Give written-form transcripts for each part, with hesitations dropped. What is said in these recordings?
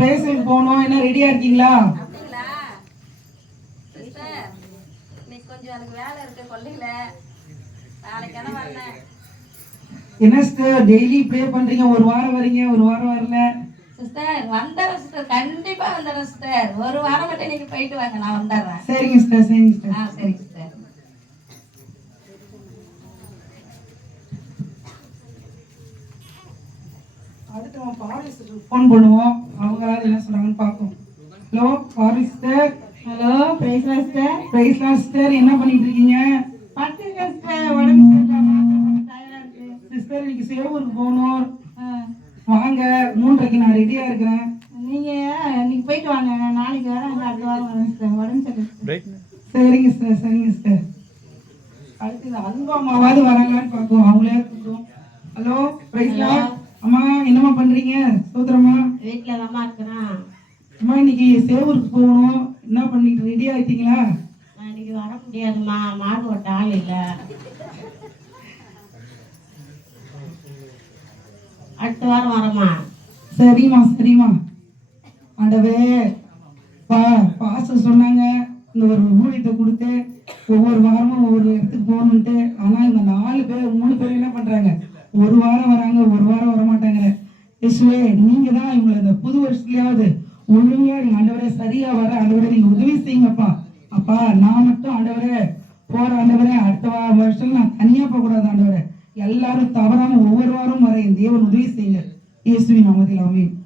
பிரேசலுக்கு போகணும். என்ன ரெடியா இருக்கீங்களா? அப்படிங்களா சிஸ்டர்? இன்னைக்கு கொஞ்சம் எனக்கு வேலை இருக்கு கொல்லையில, நாளைக்கு வரேன். என்ன சிஸ்டர் டெய்லி ப்ரே பண்றீங்க? ஒரு வாரம் வரீங்க, ஒரு வாரம் வரல. சிஸ்டர் வந்துடுறேன் சிஸ்டர், கண்டிப்பா வந்துடுறேன் சிஸ்டர். ஒரு வாரம் மட்டும் நீங்க போயிட்டு வாங்க, நான் வந்துடுறேன். சரிங்க சிஸ்டர், சரிங்க சிஸ்டர். சரி சிஸ்டர். அடுத்து நம்ம பாரிஸ்டருக்கு ஃபோன் பண்ணுவோம், அவங்களால என்ன சொல்றாங்கன்னு பார்ப்போம். Hello barrister. Hello, Priscilla sister. Priscilla sister, என்ன பண்ணிட்டு இருக்கீங்க? படுத்துங்க சிஸ்டர், உடம்பு சரியில்லை, சிஸ்டர் இன்னைக்கு சேவூருக்கு போகணும், வாங்க. 3:30 நான் ரெடியா இருக்கிறேன். நீங்க இன்னைக்கு போயிட்டு வாங்க, நாளைக்கு வரேன், அடுத்த வாரம் வரேன் சிஸ்டர். உடம்பு சரியில்லை. சரிங்க சிஸ்டர், சரிங்க சிஸ்டர். அடுத்து அன்பு அம்மாவாவது வராங்களான்னு பார்ப்போம், அவங்களே கூப்பிடுவோம். ஹலோ பிரைஸ்லா அம்மா, என்னம்மா பண்றீங்க? சோதரம்மா வீட்டுல தான்மா இருக்கிறேன். அம்மா இன்னைக்கு சேவூருக்கு போகணும், என்ன பண்ணிட்டு ரெடி ஆயிட்டீங்களா? இன்னைக்கு வர முடியாதுமா, மாடு ஓட்ட ஆள் இல்லை. அடுத்த வாரம் வரமா? சரிம்மா சரிம்மா. ஆண்டவே பாஸ்டர் சொன்னாங்க இந்த ஒரு ஊழியத்தை கொடுத்து ஒவ்வொரு வாரமும் ஒவ்வொரு இடத்துக்கு போகணுன்ட்டு. ஆனா இவங்க 4 பேர் 3 பேர் என்ன பண்றாங்க, ஒரு வாரம் வராங்க, ஒரு வாரம் வரமாட்டாங்க. இயேசுவே, நீங்க தான் இவங்களை இந்த புது வருஷத்துலயாவது ஒழுங்கா நீங்க ஆண்டவரே சரியா வர ஆண்டவரே நீங்க உதவி செய்யுங்கப்பா. அப்பா நான் மட்டும் ஆண்டவரே போற ஆண்டவரே, அடுத்த வருஷம் நான் தனியா போக கூடாது ஆண்டவரே, எல்லாரும் தவறாம ஒவ்வொரு வாரம் வர என் தேவன் உதவி செய்யுங்க. இயேசுவின் நாமத்தில் ஆமென்.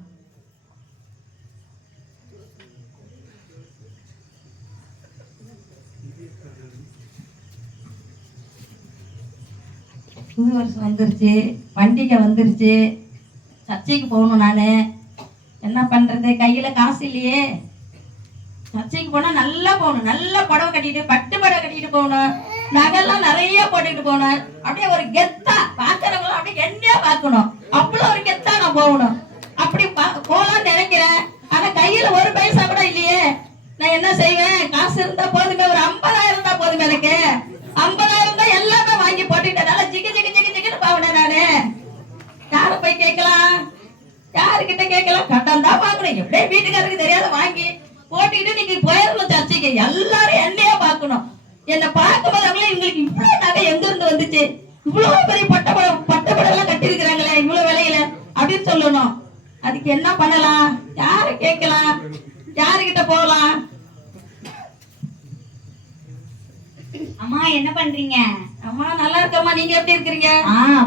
புது வருஷம் வந்துருச்சு, பண்டிகை வந்துருச்சு, சர்ச்சைக்கு போகணும். நான் என்ன பண்ணுறது, கையில் காசு இல்லையே. சர்ச்சைக்கு போனால் நல்லா போகணும், நல்லா புடவை கட்டிட்டு, பட்டு புடவை கட்டிட்டு போகணும், நகைலாம் நிறைய போட்டுக்கிட்டு போகணும். அப்படியே ஒரு கெத்தா பார்க்குறவங்களும் அப்படியே என்னையா பார்க்கணும், அவ்வளோ ஒரு கெத்தா நான் போகணும். அப்படி போகலான்னு நினைக்கிறேன். ஆனால் கையில் ஒரு பைசா கூட இல்லையே. நான் என்ன செய்வேன்? காசு இருந்தால் போதுமே, ஒரு 50,000 இருந்தால் போதுமே. எனக்கு 50,000 தான் எல்லாமே வாங்கி போட்டுட்டனால ஜிக்கு ஜிக்கு ஜிக்கு ஜிக்குன்னு பாவனேன். நானு யாரை போய் கேட்கலாம், யாருக்கிட்ட கேட்கலாம்? கடன் தான் வாங்கணும், எப்படியே வீட்டுக்காரருக்கு தெரியாத வாங்கி போட்டுக்கிட்டு நீங்க போயிடணும் சர்ச்சைக்கு. எல்லாரும் என்னையே பார்க்கணும். என்னை பார்க்கும்போது அவங்களே இவங்களுக்கு இவ்வளவு நகை எங்க இருந்து வந்துச்சு, இவ்வளவு பெரிய பட்டப்படம் கட்டிருக்கிறாங்களே இவ்வளவு விலையில அப்படின்னு சொல்லணும். அதுக்கு என்ன பண்ணலாம், யாரை கேட்கலாம், யாருக்கிட்ட போகலாம்? அம்மா என்ன பண்றீங்க? அம்மா நல்லா இருக்கம்மா, நீங்க எப்படி இருக்கிறீங்க?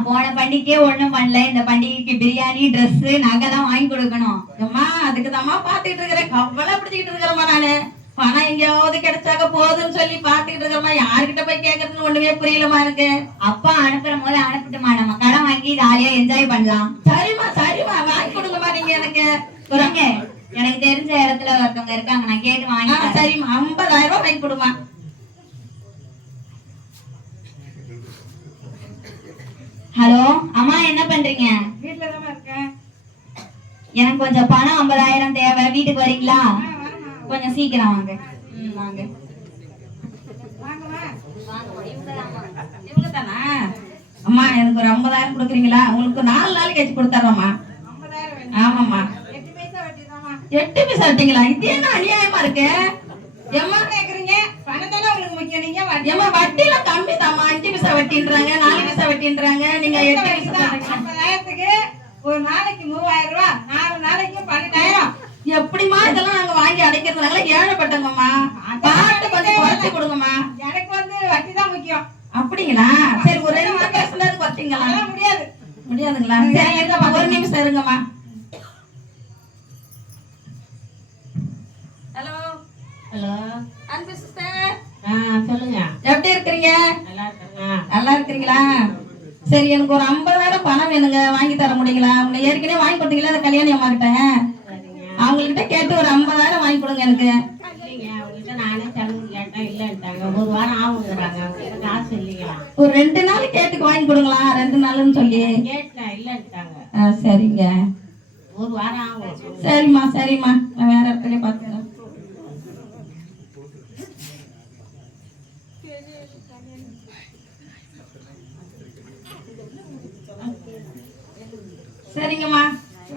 போன பண்டிகைக்கே ஒண்ணும் பண்ணல, இந்த பண்டிகைக்கு பிரியாணி, ட்ரெஸ், நகைலாம் வாங்கி கொடுக்கணும். அம்மா அதுக்கு தான்மா பாத்துக்கிட்டு இருக்கிறேன், கவலை பிடிச்சிக்கிட்டு இருக்கிறேம்மா. நானு பணம் எங்கேயாவது கிடைச்சாக்க போதுன்னு சொல்லி பாத்துக்கிட்டு இருக்கிறேம்மா. யாருக்கிட்ட போய் கேட்கறதுன்னு ஒண்ணுமே புரியலமா எனக்கு. அப்பா அனுப்புற போது அனுப்பிட்டுமா, நம்ம கடன் வாங்கி ஜாலியா என்ஜாய் பண்ணலாம். சரிம்மா சரிம்மா, வாங்கி கொடுங்கம்மா நீங்க எனக்கு. எனக்கு தெரிஞ்ச இடத்துல ஒருத்தவங்க இருக்காங்க, நான் கேட்டு வாங்கி. சரிம்மா, 50,000 ரூபாய் வாங்கி கொடுமா. ஹலோ அம்மா, என்ன பண்றீங்க? வீட்டுல தானே இருக்கேன். எனக்கு கொஞ்சம் பணம் 50,000 தேவை, வீட்டுக்கு வரீங்களா? கொஞ்சம் சீக்கிரம் வாங்க. வாங்க. இவங்க தானா? அம்மா எனக்கு ஒரு 50,000 கொடுக்குறீங்களா? உங்களுக்கு 4 நாள் கழிச்சு கொடுத்துறோம்மா. 50,000? ஆமாம்மா. 8 பைசா வட்டிதாம்மா. 8 பைசா வட்டிங்களா? இது என்ன அநியாயமா இருக்கு? எம்மா கேக்குறீங்க, பணம் தானே உங்களுக்கு முக்கியம். நீங்க ஏமா வட்டில கம்மி தாமா, 5 பைசா வட்டின்றாங்க, 4 பைசா வட்டின்றாங்க. நீங்க 8 பைசா 50,000க்கு ஒரு நாளைக்கு 3,000 ரூபாய், 4 நாளைக்கு 12,000. எப்படிமா இதெல்லாம் நாங்க வாங்கி அடைக்கிறதுனால ஏழைப்பட்டங்கம்மா. பாட்டு கொஞ்சம் குறைச்சு கொடுங்கம்மா. எனக்கு வட்டி தான் முக்கியம். அப்படிங்களா? சரி, ஒரு 2% குறைச்சிங்களா? முடியாது. முடியாதுங்களா? சரி இருங்கம்மா, ஒரு நிமிஷம் இருங்கம்மா. ஹலோ ஹலோ, அன்பு சிஸ்டர், சொல்லுங்க. எப்படி இருக்கிறீங்க? நல்லா இருக்கேங்க. நல்லா இருக்கிறீங்களா? சரி, எனக்கு ஒரு 50,000 பணம் வேணுங்க, வாங்கி தர முடியுங்களா? உங்களை ஏற்கனவே வாங்கி கொடுத்தீங்களா அந்த கல்யாணி அம்மா கிட்ட? அவங்ககிட்ட கேட்டு ஒரு 50,000 வாங்கி கொடுங்க எனக்கு. இல்லைங்க, உங்ககிட்ட நானே செலவு கேட்டேன், இல்லைன்ட்டாங்க. ஒரு வாரம் ஆகுங்கிறாங்க, காசு இல்லைங்களா? ஒரு 2 நாள் கேட்டுக்கு வாங்கி கொடுங்களா? 2 நாள்னு சொல்லி கேட்டேன், இல்லைன்ட்டாங்க. சரிங்க. ஒரு வாரம் ஆகும். சரிம்மா சரிம்மா, நான் வேற இடத்துல பார்த்துக்கிறேன். சரிங்கம்மா,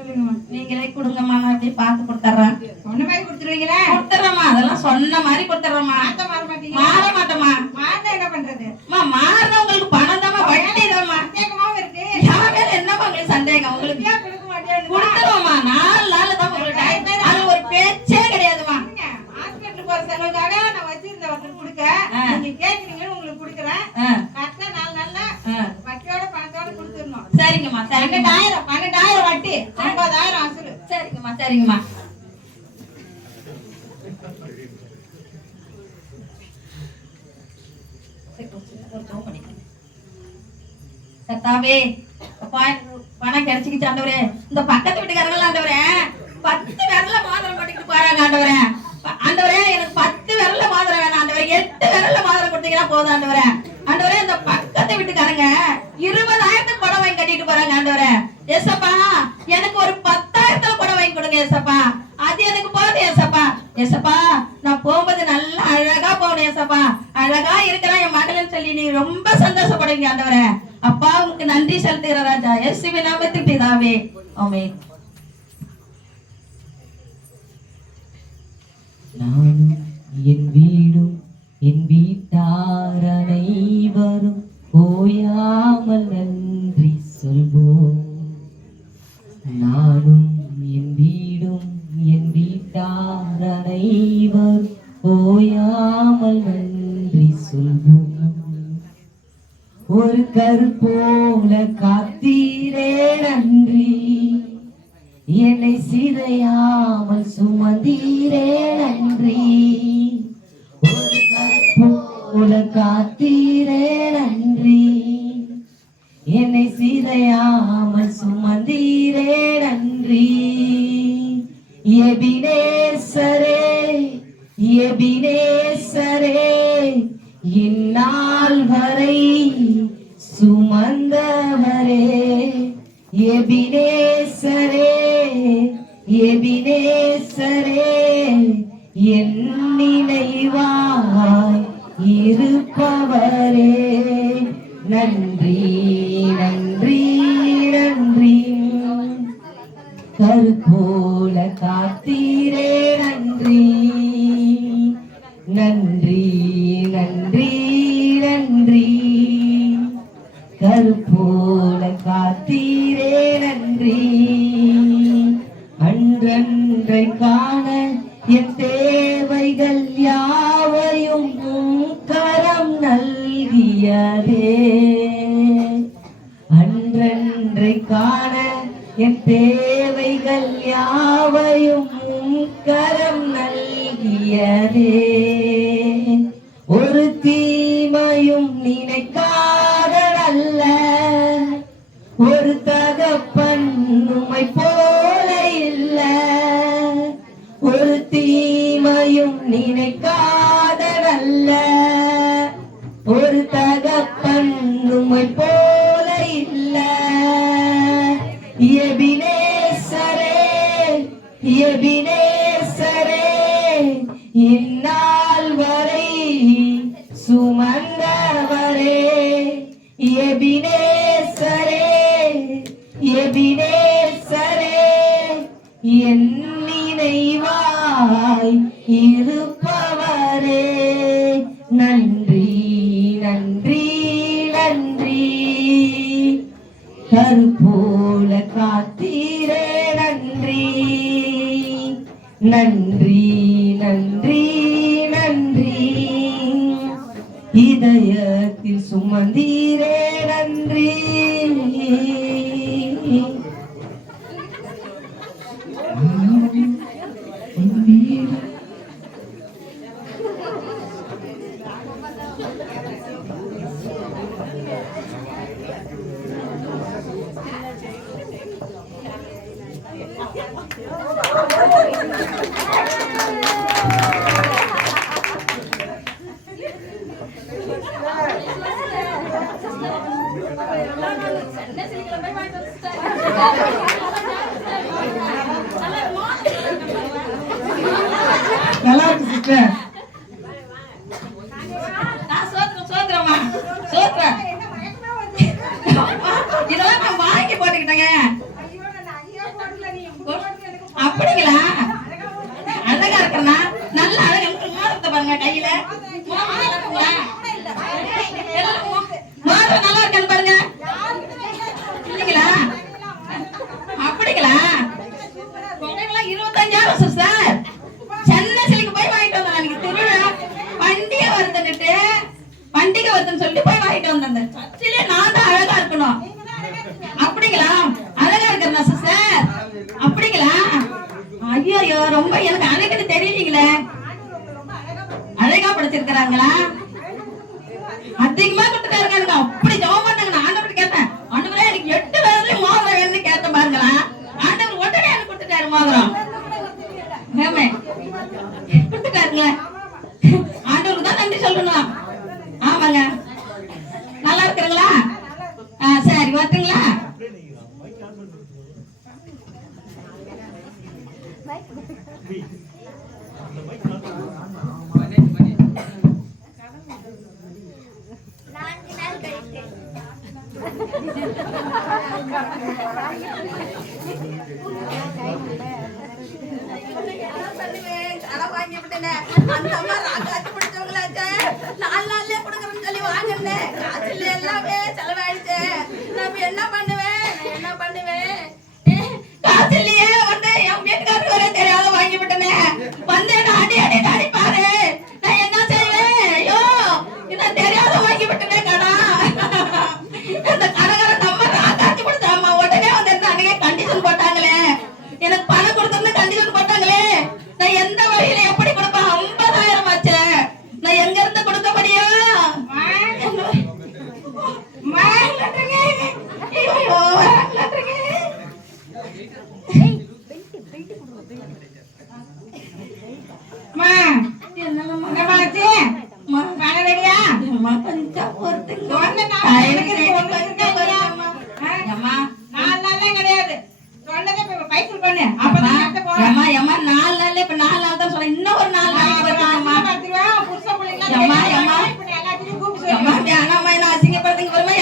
சொல்லுங்கம்மா. நீங்களே கொடுங்கம்மா, நான் அப்படியே பார்த்து கொடுத்துட்றேன். சொன்ன மாதிரி கொடுத்துருவீங்களா? கொடுத்துட்றேம்மா, அதெல்லாம் சொன்ன மாதிரி கொடுத்துட்றேம்மா. மாத்த மாற மாட்டீங்க? மாற மாட்டோம்மா. மாறினா என்ன பண்றது? மாறினா உங்களுக்கு பணம் தாம்மா, வட்டி தாம்மா. சந்தேகமாவும் இருக்கு. என் மேல என்னம்மா உங்களுக்கு சந்தேகம்? உங்களுக்கு ஏன் கொடுக்க மாட்டேன்னு கொடுத்துருவோம்மா, 4 நாள் தான் உங்களுக்கு டைம். அது ஒரு பேச்சே கிடையாதுமா. ஹாஸ்பிட்டல் போற செலவுக்காக நான் வச்சிருந்த ஒருத்தர் கொடுக்க நீங்க கேக்குறீங்கன்னு உங்களுக்கு கொடுக்குறேன். கரெக்டா 4 நாள்ல வட்டியோட பணத்தோட கொடுத்துடணும். சரிங்கம்மா, சரிங்கம்மா. 12,000 வட்டி, 9,000 அசல். சரிங்கம்மா, சரிங்கம்மா. கர்த்தாவே, பணம் கிடைச்சிக்கிச்சு ஆண்டவரே. இந்த பக்கத்து வீட்டுக்காரங்க ஆண்டவரே 10 விரல்ல மோதிரம் போட்டுக்கிட்டு போறாங்க ஆண்டவரே. ஆண்டவரே எனக்கு 10 விரல்ல மோதிரம் வேணாம் ஆண்டவரே, 8 விரல்ல மோதிரம் கொடுத்தீங்கன்னா போதும் ஆண்டவரே. ஆண்டவரே இந்த பக்கத்து வீட்டுக்காரங்க 20,000 புடவை வாங்கி கட்டிட்டு போறாங்க ஆண்டவரே. ஏசப்பா எனக்கு ஒரு 10,000 புடவை வாங்கி கொடுங்க ஏசப்பா, அது எனக்கு போதும் ஏசப்பா. ஏசப்பா நான் போகும்போது நல்லா அழகா போகணும் ஏசப்பா, அழகா இருக்கிறேன் என் மகளன்னு சொல்லி நீ ரொம்ப சந்தோஷப்படுவீங்க ஆண்டவரே. அப்பா உனக்கு நன்றி செலுத்துகிற ராஜா, இயேசுவின் நாமத்தில் பிதாவே, ஆமென். நானும் என் வீடும் என் வீட்டார் அனைவரும் ஓயாமல் நன்றி சொல்வோம். நானும் என் வீடும் என் வீட்டார் அனைவரும் ஓயாமல் நன்றி சொல்வோம். ஒரு கருப்போல காத்தீரே நன்றி, என்னை சிதையாமல் சுமந்தீரே நன்றி. ஒரு கருப்போல காத்தீரே நன்றி, என்னை சிதையாமல் சுமந்தீரே நன்றி. எபினேசரே எபினேசரே இந்நாள் வரை சுமந்தவரே. எபினேசரே எபினேசரே என் நினைவாய் இருப்பவரே. நன்றி நன்றி நன்றி. கருப்போல காத்தீரே நன்றி. நன்றி நன்றி நன்றி. கருப்போல காத்தீரே நன்றி. அன்றன்றை காண என் தேவைகள் யாவையும் கரம் நல்கியதே. அன்றன்றை காண என் தேவைகள் யாவையும் கரம் நல்கியதே. ஒரு தீமையும் நினைக்காதல்ல, ஒரு தகப்பன் உம்மை போல இல்ல. ஒரு தீமையும் நினைக்காதல்ல, ஒரு தகப்பன் உம்மை போல இல்ல. எபினேசரே எபினேசரே இந்நாள் வரை சுமந்தவரே. எபினேசரே எபினேசரே என் நினைவாய் இருப்பவரே. நன்றி நன்றி நன்றி. கருப்போல காத்தீரே நன்றி. நன்றி நன்றி நன்றி. இதயத்தில் சுமந்தீரே நன்றி. நல்லா இருக்கு சிஸ்டர். சோத்திரமா சோத்திரம். இதெல்லாம் நான் வாங்கி போட்டுக்கிட்டேங்க. ஐயோ நான் ஐயோ போடல, நீ அப்படிங்களா? அழகா இருக்கிறனா? நல்ல அழகா மோதிரத்தை பாருங்க கையில. மோதிரம் நல்லா இருக்கான்னு பாருங்க. இல்லைங்களா? அப்படிங்களா? 25,000 சிஸ்டர். சென்னை சில்லுக்கு போய் வாங்கிட்டு வந்தேன். எனக்கு திருவிழா பண்டிகை வருதுன்னுட்டு, பண்டிகை வருதுன்னு சொல்லிட்டு போய் வாங்கிட்டு வந்தேன். சர்ச்சிலே நான் தான் அழகா இருக்கணும். அப்படிங்களா? அழகா இருக்கிறனா சிஸ்டர்? அப்படிங்களா? ஐயோ ரொம்ப எனக்கு அழகுன்னு தெரியலீங்களே. அழகா படைச்சிருக்கிறாங்களா? அதிகமா கொடுத்துட்டாருங்க. எனக்கு அப்படி ஜெபம் பண்ணாங்க. நான் ஆண்டவர்கிட்ட கேட்டேன், ஆண்டவரே எனக்கு 8 வயசுல மோதிரம் வேணும்னு கேட்டேன் பாருங்களா. ஆண்டவர் உடனே எனக்கு கொடுத்துட்டாரு மோதிரம். ஏமே கொடுத்துட்டாருங்களே. ஆண்டவருக்கு தான் நன்றி சொல்லணும். ஆமாங்க. நல்லா இருக்கிறீங்களா? சரி வரட்டுங்களா? அந்த அம்மா ராக்காச்சு பிடிச்சவங்களாச்சே 4 நாள்லயே கொடுக்குறேன்னு சொல்லி வாங்கினேன். காசுல எல்லாமே செலவாயிடுச்சு. நான் என்ன பண்ணுவேன்? காசு இல்லையே. வந்து என் வீட்டுக்காரருக்கு வர தெரியாத வாங்கி விட்டனே. வந்து அடி பாரு. நான் என்ன செய்வேன்? ஐயோ நான் தெரியாத வாங்கி விட்டனே கடா. அந்த கடைக்கார நம்ம ராக்காச்சு பிடிச்சாமா உடனே வந்து அன்னைக்கே கண்டிஷன் போட்டாங்களே. எனக்கு பணம் கொடுக்கணும்னு கண்டிஷன் போட்டாங்களே. நான் எந்த வழியில எப்படி கொடுப்பேன்? 50,000 ஆச்சு. நான் எங்க இருந்து கொடுக்க முடியும்?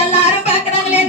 எல்லாரும் பாக்குறாங்களே.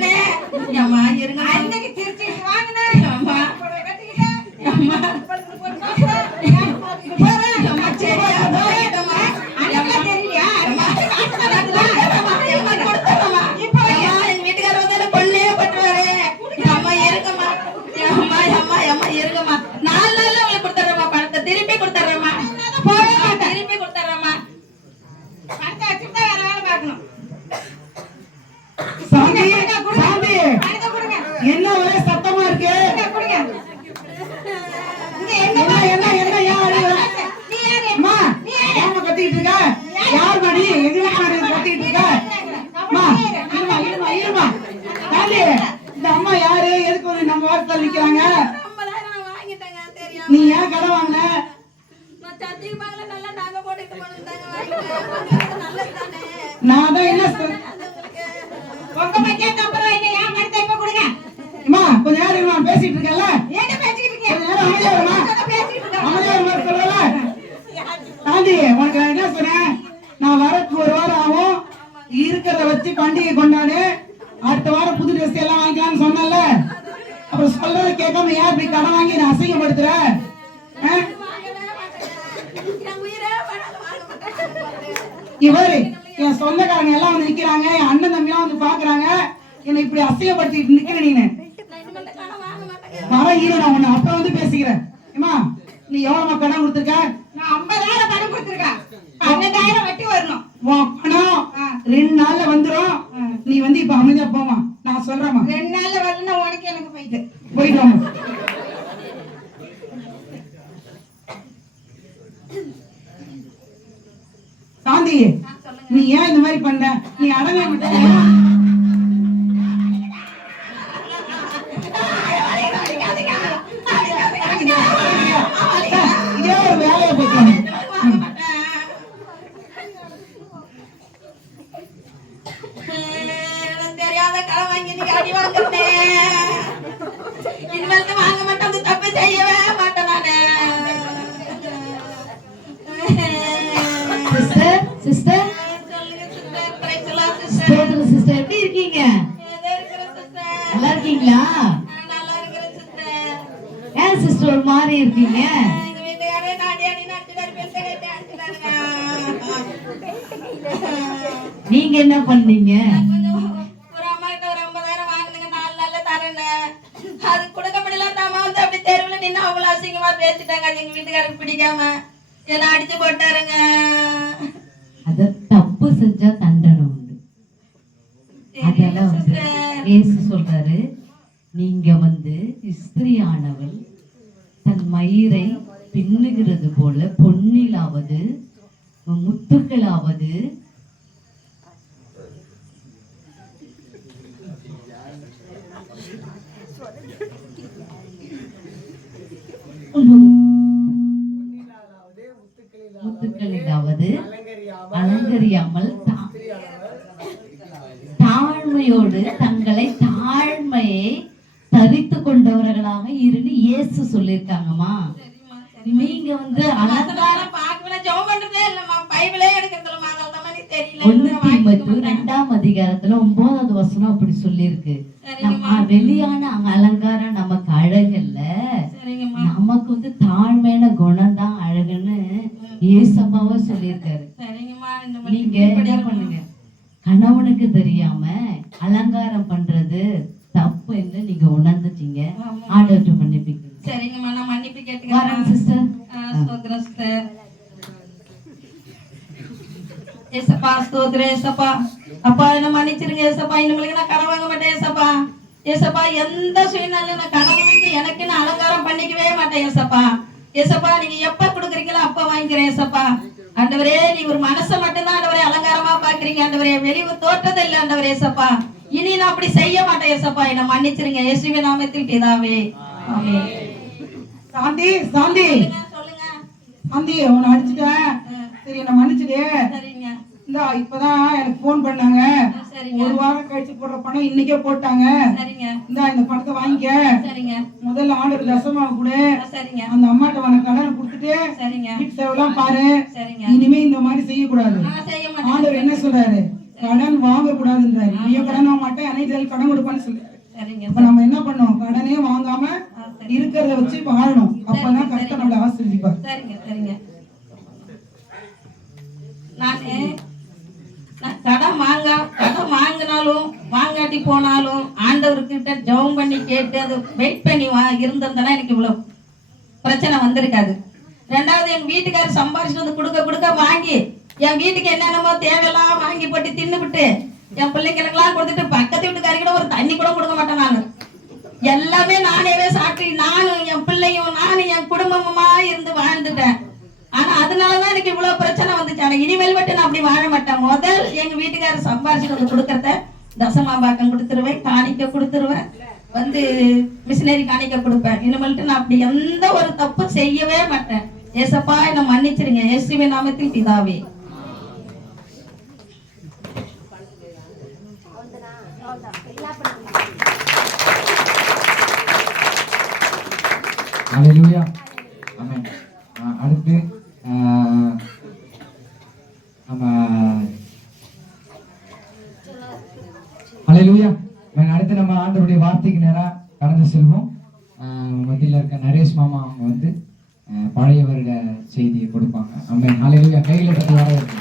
என்ன ஒரே சத்தமா இருக்கு? கத்திட்டு இருக்க யார் மாடி? எங்க மாடி கத்திட்டு இருக்க? இந்த அம்மா யாரு? எதுக்கு நம்ம வாசல்ல நிக்கிறாங்க? நீ ஏன் கடை வாங்கின? நான் தான் என்ன கொஞ்ச நேரம் பேசிட்டு இருக்கல. தாண்டி உனக்கு நான் என்ன சொன்னேன்? நான் வரக்கு 1 வாரம் ஆகும். இருக்கிறத வச்சு பண்டிகை கொண்டாடு. அடுத்த வாரம் புது ட்ரெஸ் எல்லாம் வாங்கிக்கலாம்னு சொன்னல. அப்புறம் சொல்றத கேட்காம ஏன் இப்படி கடன் வாங்கி நான் அசிங்கப்படுத்துற? இவரு என் சொந்தக்காரங்க எல்லாம் வந்து நிக்கிறாங்க. என் அண்ணன் தம்பி எல்லாம் வந்து பாக்குறாங்க. என்னை இப்படி அசிங்கப்படுத்திட்டு நிக்கிற நீனு. வர ஈர நான் உன்னை அப்ப வந்து பேசிக்கிறேன். ஏமா நீ எவ்வளவு கடன் கொடுத்திருக்க? நான் 50,000 பணம் கொடுத்திருக்கேன். 12,000 வட்டி வரணும். பணம் 2 நாள்ல வந்துரும். நீ வந்து இப்ப அமைதியா போமா. நான் சொல்றேமா. 2 நாள்ல வரலன்னா உனக்கு எனக்கு போயிட்டு வாமா. சாந்தி நீ ஏன் இந்த மாதிரி பண்ண? நீ அடங்க மாட்டியா? இதே ஒரு வேலையை போயிட்டு தெரியாத கடை வாங்கி நீங்க அடி வாங்கிட்டேன். இனிமேல் வாங்க மாட்டேன். அந்த தப்பு செய்யவே மாட்டேன் நானு. சிஸ்டர் சிஸ்டர் சொல்லுங்க சிஸ்டர். பிரைஸ்லாம் சிஸ்டர். சிஸ்டர் எப்படி இருக்கீங்க? நல்லா இருக்கிறேன் சிஸ்டர். நல்லா இருக்கீங்களா? நல்லா இருக்கிறேன் சிஸ்டர். ஏன் சிஸ்டர் ஒரு மாதிரி இருக்கீங்க? எங்க வீட்டுக்காரே நாடி அடி நடிச்சுட்டாரு, பெருசை கட்டி அடிச்சுட்டாருங்க. நீங்க என்ன பண்ணீங்க? கொஞ்சம் ஒரு அம்மா கிட்ட ஒரு 50,000 வாங்கினுங்க, 4 நாள்ல தரேன்னு. அது கொடுக்க முடியல. அந்த அம்மா வந்து அப்படி தெருவில் நின்று அவ்வளவு அசிங்கமா பேசிட்டாங்க. அது எங்க வீட்டுக்காரருக்கு பிடிக்காம என்ன அடிச்சு போட்டாருங்க. அத தப்பு செஞ்சா தண்டனை உண்டு. அதெல்லாம் வந்து இயேசு சொல்றாரு, நீங்க வந்து ஸ்திரீயானவள் தன் மயிரை பின்னுகிறது போல பொன்னிலாவது முத்துக்களாவது முத்துக்களிலாவது அலங்கரியாமல் தாழ்மையோடு தங்களை தாழ்மையை தரித்து கொண்டவர்களாக இருந்து இயேசு சொல்லியிருக்காங்கம்மா. நீங்க வந்து அலங்காரம் பார்க்கல, ஜெபம் பண்றதே இல்லம்மா, பைபிளே எடுக்கிறதுலமா, அதனால தான் எனக்கு தெரியல. 2 அதிகாரத்துல 9வது வசனம் அப்படி சொல்லியிருக்கு. வெளியான அலங்காரம் நமக்கு அழகல்ல, சரிங்கம்மா. நமக்கு வந்து தாழ்மையான குணம் தான் அழகுன்னு ஏசப்பாவா சொல்லியிருக்காரு. சரிங்கம்மா. நீங்க என்ன பண்ணுங்க, கணவனுக்கு தெரியாம அலங்காரம் பண்றது தப்பு என்று நீங்க உணர்ந்துட்டீங்க, ஆண்டவர்கிட்ட மன்னிப்பீங்க. சரிங்கம்மா, நான் மன்னிப்பு வரேன் கேட்டுக்கிறேன் சிஸ்டர். ஸ்தோத்திரம் சிஸ்டர். ஏசப்பா ஸ்தோத்திரம் ஏசப்பா. அப்பா என்ன மன்னிச்சிருங்க ஏசப்பா, இனிமேலுக்கு நான் கடன் வாங்க மாட்டேன் ஏசப்பா. ஏசப்பா எந்த சூழ்நிலையும் நான் கடன் வாங்கி எனக்கு நான் அலங்காரம் பண்ணிக்கவே மாட்டேன் ஏசப்பா. ஏசப்பா நீங்க எப்ப கொடுக்குறீங்களோ அப்ப வாங்கிக்கிறேன் ஏசப்பா. ஆண்டவரே நீ ஒரு மனசை மட்டும்தான் ஆண்டவரே அலங்காரமா பாக்குறீங்க ஆண்டவரே, வெளிவு தோற்றது இல்லை ஆண்டவரே ஏசப்பா. இனி நான் அப்படி செய்ய மாட்டேன் ஏசப்பா, என்ன மன்னிச்சிருங்க இயேசுவின் நாமத்தில் பிதாவே ஆமென். சாந்தி சாந்தி சொல்லுங்க. சாந்தி உன்னை அடிச்சுட்டேன், சரி என்ன மன்னிச்சுடு. சரிங்க. இந்த இப்பதான் எனக்கு போன் பண்ணாங்க, சரிங்க. 1 வாரம் கழிச்சு போடுற பணம் இன்னைக்கே போட்டாங்க. சரிங்க. இந்த பணத்தை வாங்கிக்க, சரிங்க. முதல்ல ஆர்டர் தசமா கொடு, சரிங்க. அந்த அம்மாட்ட உனக்கு கடனை கொடுத்துட்டு சரிங்க. வீட்டு சேவெல்லாம் பாரு. சரிங்க. இனிமே இந்த மாதிரி செய்யக்கூடாது. செய்ய மாட்டேன். ஆண்டவர் என்ன சொல்றாரு, கடன் வாங்க கூடாதுன்றாரு. நீ கடன் வாங்க மாட்டேன், அனைத்து கடன் கொடுப்பான்னு சொல்றாரு. சரிங்க. அப்ப நம்ம என்ன பண்ணோம், கடனே வாங்காம இருக்கிறத வச்சு வாழணும். அப்பதான் கரெக்டா நம்மள ஆசீர்வதிப்பார். சரிங்க. சரிங்க. நான் கடன் வாங்கினாலும் வாங்காட்டி போனாலும் ஆண்டவர்கிட்ட ஜெபம் பண்ணி கேட்டு அது வெயிட் பண்ணி இருந்திருந்தேன்னா எனக்கு இவ்வளவு பிரச்சனை வந்திருக்காது. 2வது எங்க வீட்டுக்காரர் சம்பாரிச்சுட்டு வந்து கொடுக்க வாங்கி என் வீட்டுக்கு என்னென்னமோ தேவையெல்லாம் வாங்கி போட்டு தின்னுபிட்டு என் பிள்ளைங்களுக்கெல்லாம் கொடுத்துட்டு பக்கத்து வீட்டுக்காரிக்கிட்ட ஒரு தண்ணி கூட கொடுக்க மாட்டேன். நான் எல்லாமே நானேவே சாப்பிட்டு நானும் என் பிள்ளையும் நானும் என் குடும்பமா இருந்து வாழ்ந்துட்டேன். ஆனா அதனாலதான் எனக்கு இவ்வளவு பிரச்சனை வந்துச்சு. ஆனா இனிமேல் மட்டும் நான் அப்படி வாழ மாட்டேன். முதல் எங்க வீட்டுக்காரர் சம்பாரிச்சுட்டு வந்து கொடுக்கறத தசமாபாக்கம் கொடுத்துருவேன், காணிக்க கொடுத்துருவேன், வந்து மிஷினரி காணிக்க கொடுப்பேன். இனிமேல்ட்டு நான் அப்படி எந்த ஒரு தப்பு செய்யவே மாட்டேன். ஏசப்பா என்ன மன்னிச்சிருங்க இயேசுவின் நாமத்தில் பிதாவே. ஹல்லேலூயா. ஆமென். அடுத்து நம்ம ஹல்லேலூயா. அடுத்து நம்ம ஆண்டவருடைய வார்த்தைக்கு நேரம் கடந்து செல்வோம். மத்தியில் இருக்க நரேஷ் மாமா அவங்க வந்து பழைய வருட செய்தியை கொடுப்பாங்க. ஆமென். ஹல்லேலூயா. கையில் எடுத்து வர இருக்கு.